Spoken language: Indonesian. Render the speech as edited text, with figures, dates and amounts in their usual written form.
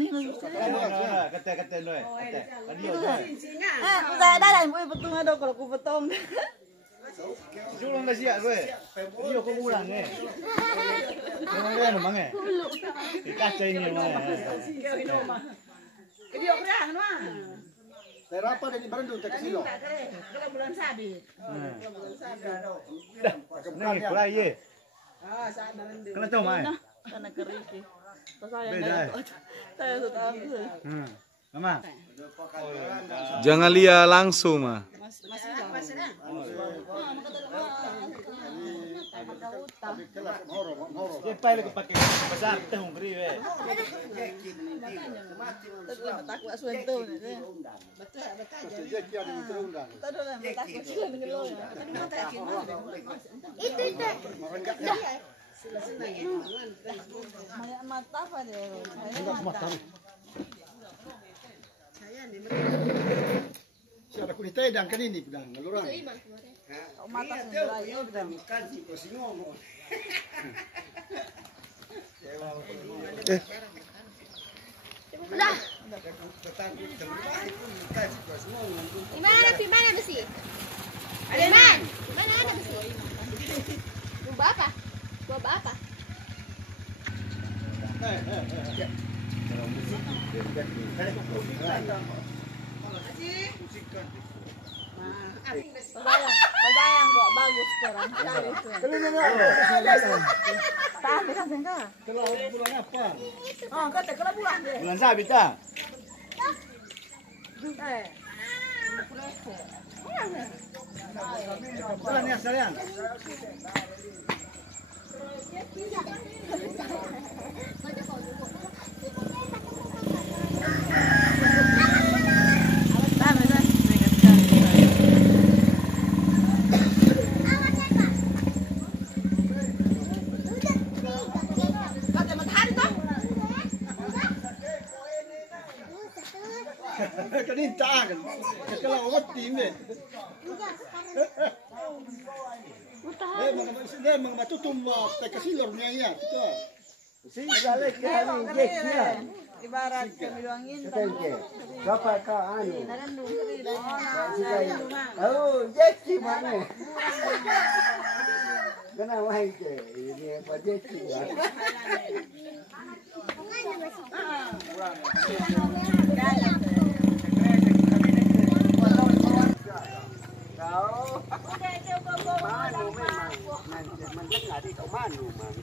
Nih lu. Kete doy. Kete. Video. Saya ada yang betung ada kalau ku betung. Julong na siya doy. Video ko ulang eh. Ano mang eh. Ikacay niyo mga. Video kerang mah. Berapa dari Bandung ke Silo? Kalau bulan sabit. Nih, kulay eh. Ah, saat nanti. Kena tahu mai. Karena keriki. Saya sudah tahu. Mama. Jangan lihat langsung mah. Pai lagi pakai besar teh ngri we. Takut suentu. Itu. Mata apa dia? Siapa kunita dan kan ini pedang ngeluran. Mata sendiri ya udah. Udah. Gimana besi? Ademan, mana ada besi? Coba apa? Coba apa? Bayang kok bagus sekarang. Tahan kan enggak? Kalau bulan apa? Oh, kata kalau bulan deh. Bulan sabit ah. Bulan ya sayang. Kanita kan. Kalau awat tim deh. Memang matutum Tekasilor niya ya, itu. Ibarat kamiluangin. Dapat ka ano? Narandung. Oh, Jeki mana? Kenapa itu? Ini apa Jeki ya? Kau manu memang, man tengah di kau manu man.